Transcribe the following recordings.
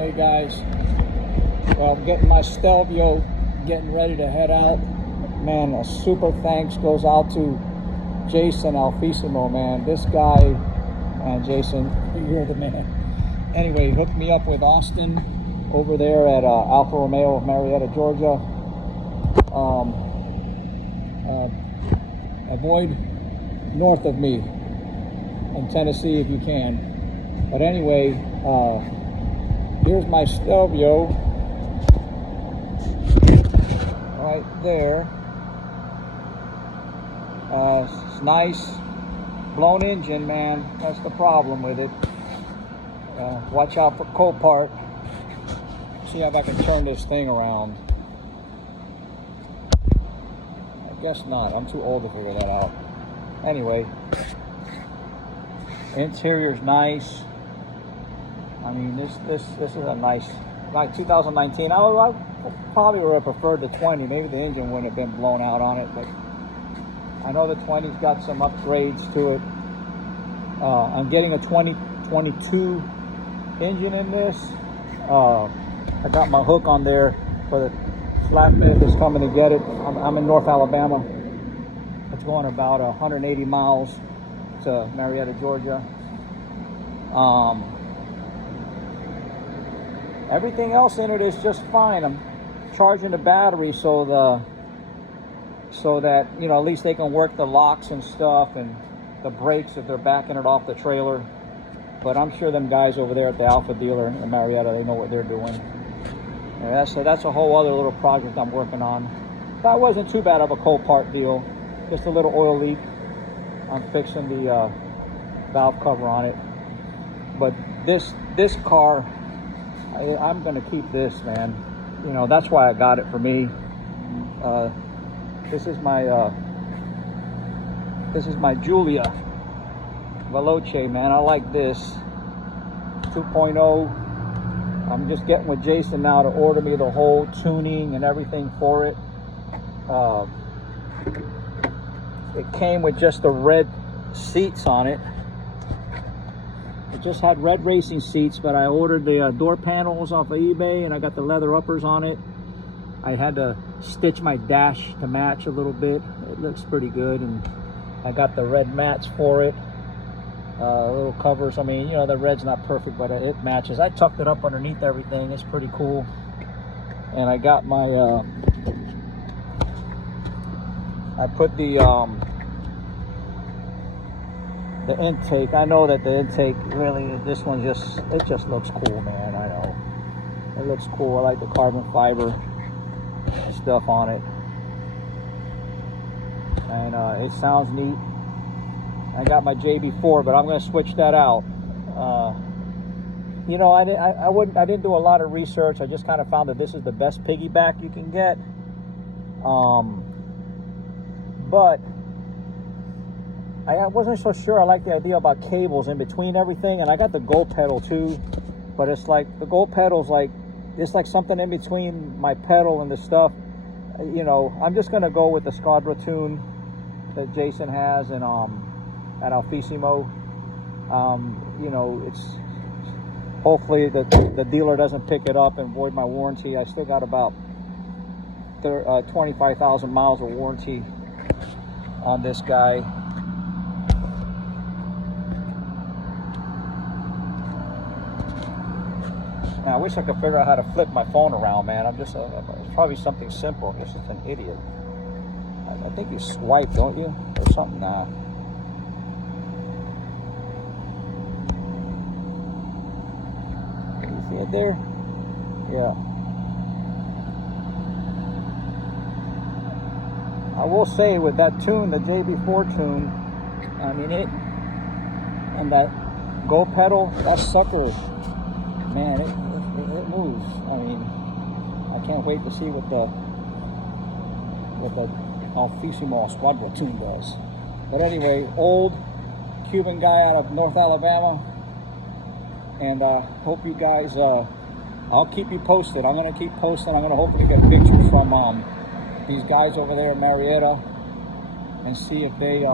Hey guys, well, I'm getting my Stelvio, getting ready to head out. Man, a super thanks goes out to Jason Alfisimo, man. This guy, man, Jason, you're the man. Anyway, he hooked me up with Austin over there at Alfa Romeo of Marietta, Georgia. Avoid north of me in Tennessee if you can. But anyway, here's my Stelvio right there. It's nice, blown engine, man. That's the problem with it. Watch out for Copart. See if I can turn this thing around. I guess not. I'm too old to figure that out. Anyway, interior's nice. I mean, this is a nice, like 2019. I probably would have preferred the 20. Maybe the engine wouldn't have been blown out on it, but I know the 20's got some upgrades to it. I'm getting a 2022 engine in this. I got my hook on there for the flatbed that's coming to get it. I'm in North Alabama. It's going about 180 miles to Marietta, Georgia. Everything else in it is just fine. I'm charging the battery so that, you know, at least they can work the locks and stuff and the brakes if they're backing it off the trailer. But I'm sure them guys over there at the Alfa dealer in Marietta, they know what they're doing. Yeah, that's a whole other little project I'm working on. That wasn't too bad of a Copart deal. Just a little oil leak. I'm fixing the valve cover on it. But this car, I'm gonna keep this, man. You know, that's why I got it for me. This is my Giulia Veloce, man. I like this 2.0. I'm just getting with Jason now to order me the whole tuning and everything for it. It came with just the red seats on it. It just had red racing seats, but I ordered the door panels off of eBay and I got the leather uppers on it. I had to stitch my dash to match a little bit. It looks pretty good, and I got the red mats for it. Little covers. I mean, you know, the red's not perfect, but it matches. I tucked it up underneath everything. It's pretty cool. And I got my I put the intake. I know that the intake really, this one it just looks cool, man. I know it looks cool. I like the carbon fiber stuff on it, and it sounds neat. I got my JB4, but I'm going to switch that out. You know, I didn't do a lot of research. I just kind of found that this is the best piggyback you can get. But I wasn't so sure. I like the idea about cables in between everything, and I got the gold pedal too. But it's like the gold pedal's like, it's like something in between my pedal and the stuff. You know, I'm just going to go with the Squadra tune that Jason has and at Alfisimo. You know, it's hopefully the dealer doesn't pick it up and void my warranty. I still got about 25,000 miles of warranty on this guy. Now, I wish I could figure out how to flip my phone around, man. It's probably something simple. I'm just an idiot. I think you swipe, don't you? Or something. Nah. You see it there? Yeah. I will say with that tune, the JB4 tune, I mean it, and that gold pedal, that sucker, man, it moves. I mean, I can't wait to see what the Alfisimo Squadra tune does. But anyway, old Cuban guy out of North Alabama, and hope you guys, I'll keep you posted. I'm going to keep posting. I'm going to hopefully get pictures from these guys over there in Marietta and see if they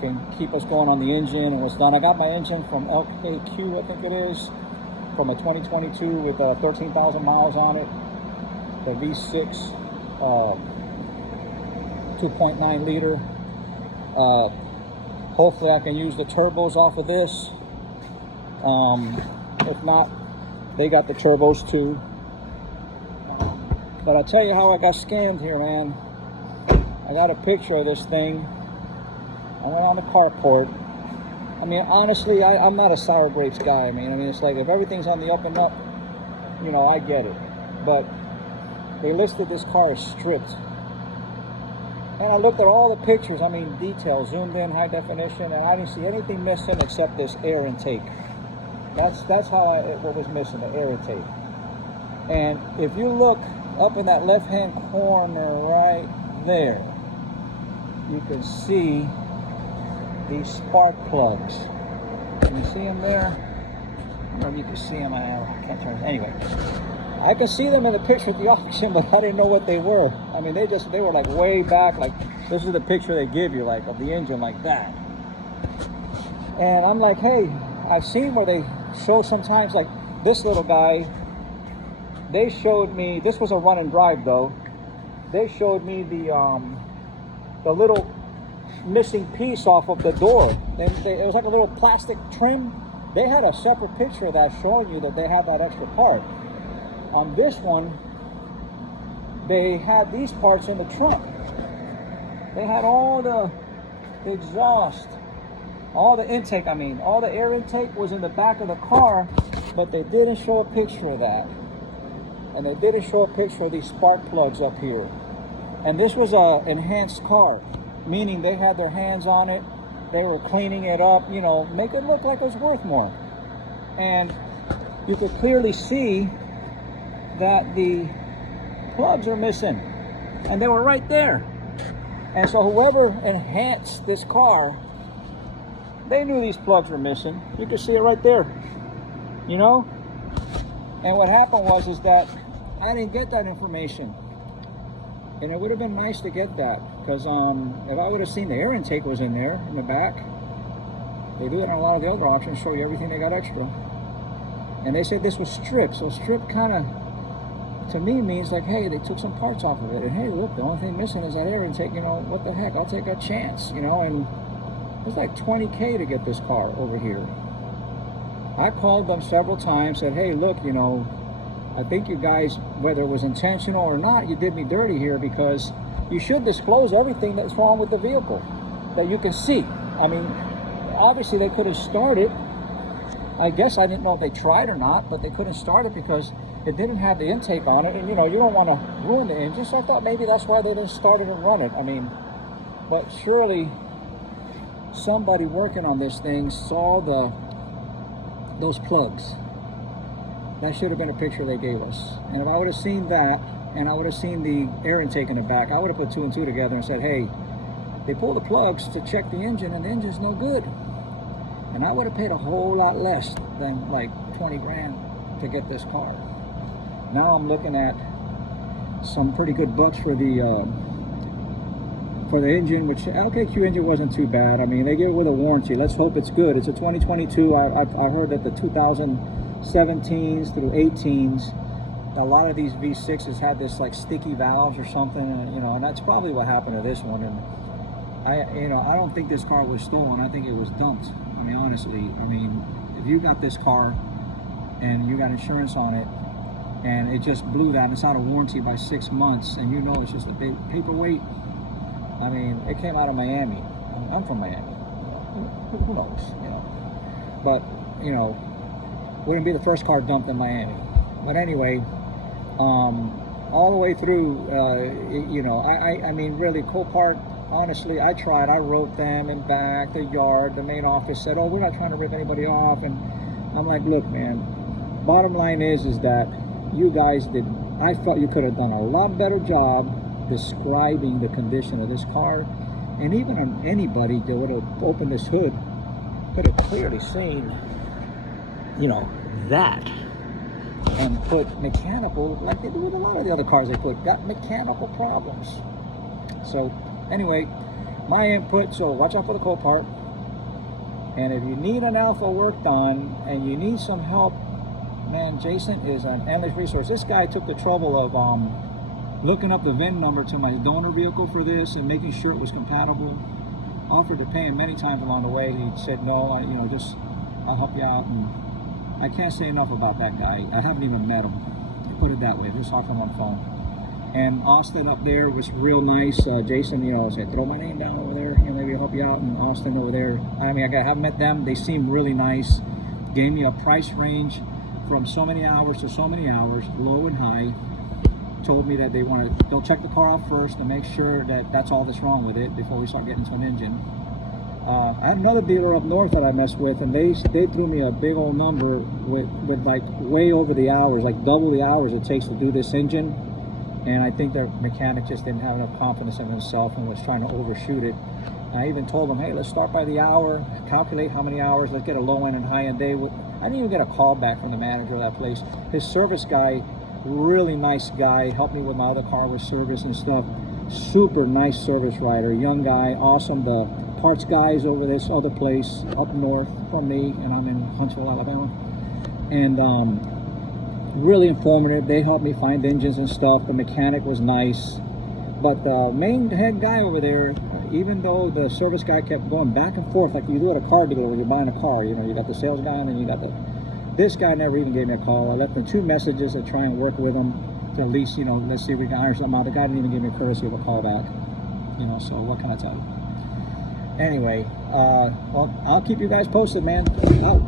can keep us going on the engine and what's done. I got my engine from LKQ, I think it is, from a 2022 with 13,000 miles on it. The V6, 2.9 liter. Hopefully I can use the turbos off of this. If not, they got the turbos too. But I'll tell you how I got scammed here, man. I got a picture of this thing. I went on the carport. I mean, honestly, I'm not a sour grapes guy. I mean, it's like if everything's on the up and up, you know, I get it. But they listed this car as stripped. And I looked at all the pictures, I mean, details, zoomed in, high definition, and I didn't see anything missing except this air intake. That's how what was missing, the air intake. And if you look up in that left-hand corner right there, you can see these spark plugs. Can you see them there? I don't know if you can see them. I can't turn. Anyway, I could see them in the picture at the auction, but I didn't know what they were. I mean, they were like way back. Like, this is the picture they give you, like, of the engine like that. And I'm like, hey, I've seen where they show sometimes, like this little guy, they showed me, this was a run and drive though, they showed me the little missing piece off of the door. It was like a little plastic trim. They had a separate picture of that showing you that they had that extra part. On this one, they had these parts in the trunk. They had all the exhaust, all the intake, I mean, all the air intake was in the back of the car, but they didn't show a picture of that. And they didn't show a picture of these spark plugs up here. And this was a enhanced car, meaning they had their hands on it, they were cleaning it up, you know, make it look like it was worth more. And you could clearly see that the plugs are missing, and they were right there. And so whoever enhanced this car, they knew these plugs were missing. You could see it right there, you know? And what happened is that I didn't get that information. And it would have been nice to get that, because if I would have seen the air intake was in there in the back, they do it on a lot of the other auctions, show you everything they got extra. And they said this was stripped, so strip kind of, to me, means like, hey, they took some parts off of it, and hey, look, the only thing missing is that air intake, you know, what the heck, I'll take a chance, you know. And it's like $20K to get this car over here. I called them several times, said, hey, look, you know, I think you guys, whether it was intentional or not, you did me dirty here, because you should disclose everything that's wrong with the vehicle that you can see. I mean, obviously they could have started. I guess I didn't know if they tried or not, but they couldn't start it because it didn't have the intake on it, and you know, you don't want to ruin the engine. So I thought maybe that's why they didn't start it and run it. I mean, but surely somebody working on this thing saw those plugs. That should have been a picture they gave us. And if I would have seen that, and I would have seen the air intake in the back, I would have put 2 and 2 together and said, hey, they pulled the plugs to check the engine, and the engine's no good. And I would have paid a whole lot less than like 20 grand to get this car. Now I'm looking at some pretty good bucks for the engine, which LKQ engine wasn't too bad. I mean, they give it with a warranty. Let's hope it's good. It's a 2022. I heard that the 2017s through 18s, a lot of these V6s had this like sticky valves or something, and, you know, and that's probably what happened to this one. And I don't think this car was stolen. I think it was dumped. I mean, honestly, I mean, if you got this car and you got insurance on it, and it just blew that, and it's out of warranty by 6 months, and you know it's just a big paperweight. I mean, it came out of Miami. I'm from Miami. Who knows? You know, but you know, wouldn't be the first car dumped in Miami. But anyway, all the way through, you know, I mean, really, Copart. Honestly, I tried. I wrote them and back, the yard, the main office said, oh, we're not trying to rip anybody off. And I'm like, look, man, bottom line is that you guys did, I felt you could have done a lot better job describing the condition of this car. And even on anybody that would have opened this hood could have clearly seen, you know, that. And put mechanical, like they do with a lot of the other cars they put, got mechanical problems. So, anyway, my input, so watch out for the Copart. And if you need an Alfa worked on and you need some help Man, Jason is an endless resource. This guy took the trouble of looking up the VIN number to my donor vehicle for this and making sure it was compatible. Offered to pay him many times along the way. He said no, I'll help you out. And I can't say enough about that guy. I haven't even met him. Put it that way. Just talking on the phone. And Austin up there was real nice. Jason, said throw my name down over there and maybe I'll help you out. And Austin over there. I mean, I haven't met them. They seem really nice. Gave me a price range from so many hours to so many hours, low and high. Told me that they want to go check the car out first to make sure that that's all that's wrong with it before we start getting to an engine. I had another dealer up north that I messed with, and they threw me a big old number with like way over the hours, like double the hours it takes to do this engine. And I think their mechanic just didn't have enough confidence in himself and was trying to overshoot it. I even told him, hey, let's start by the hour, calculate how many hours, let's get a low end and high end day. I didn't even get a call back from the manager of that place. His service guy, really nice guy, helped me with my other car with service and stuff. Super nice service writer, young guy, awesome. The parts guys over this other place up north from me, and I'm in Huntsville, Alabama. And really informative. They helped me find engines and stuff. The mechanic was nice. But the main head guy over there, even though the service guy kept going back and forth like you do at a car dealer when you're buying a car, you got the sales guy and then you got this guy never even gave me a call. I left him 2 messages to try and work with him to at least, let's see if we can iron something out. The guy didn't even give me a courtesy of a call back, so what can I tell you? Anyway, well, I'll keep you guys posted, man. Out.